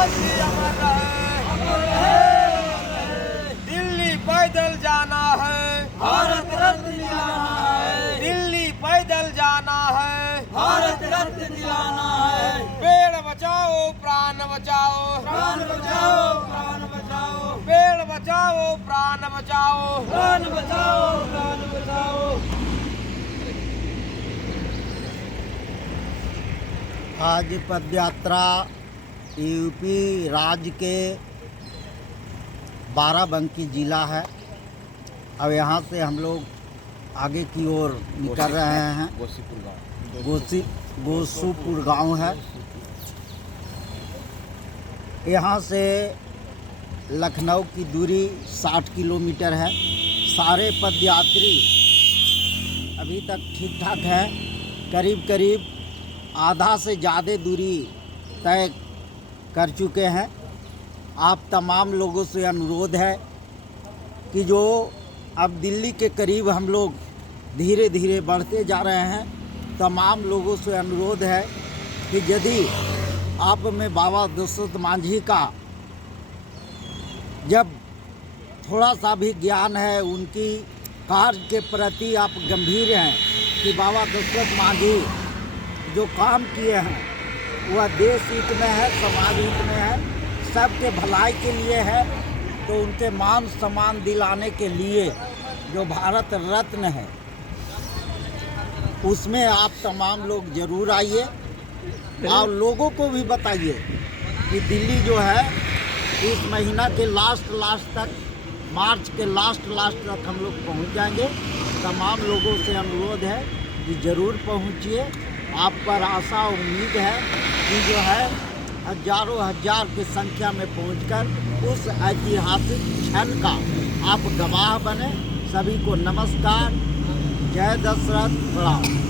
गांधी अमर रहे, दिल्ली पैदल जाना है, भारत रत्न दिलाना है, दिल्ली पैदल जाना है, भारत रत्न दिलाना है। पेड़ बचाओ प्राण बचाओ, प्राण बचाओ, प्राण बचाओ, पेड़ बचाओ प्राण बचाओ। प्राण बचाओ, प्राण बचाओ। आज पदयात्रा यूपी राज्य के बाराबंकी जिला है। अब यहाँ से हम लोग आगे की ओर निकल रहे हैं। गोसीपुर गांव है। यहाँ से लखनऊ की दूरी 60 किलोमीटर है। सारे पदयात्री अभी तक ठीक ठाक है। करीब करीब आधा से ज़्यादा दूरी तय कर चुके हैं। आप तमाम लोगों से अनुरोध है कि जो अब दिल्ली के करीब हम लोग धीरे धीरे बढ़ते जा रहे हैं, तमाम लोगों से अनुरोध है कि यदि आप में बाबा दशरथ मांझी का जब थोड़ा सा भी ज्ञान है, उनकी कार्य के प्रति आप गंभीर हैं कि बाबा दशरथ मांझी जो काम किए हैं वह देश हित में है, समाज हित में है, सबके भलाई के लिए है, तो उनके मान सम्मान दिलाने के लिए जो भारत रत्न है उसमें आप तमाम लोग ज़रूर आइए और लोगों को भी बताइए कि दिल्ली जो है इस महीना के लास्ट तक, मार्च के लास्ट तक हम लोग पहुंच जाएंगे। तमाम लोगों से अनुरोध है कि ज़रूर पहुंचिए। आप पर आशा उम्मीद है कि जो है हजारों हजार की संख्या में पहुंचकर उस ऐतिहासिक क्षण का आप गवाह बने। सभी को नमस्कार। जय दशरथ प्रणाम।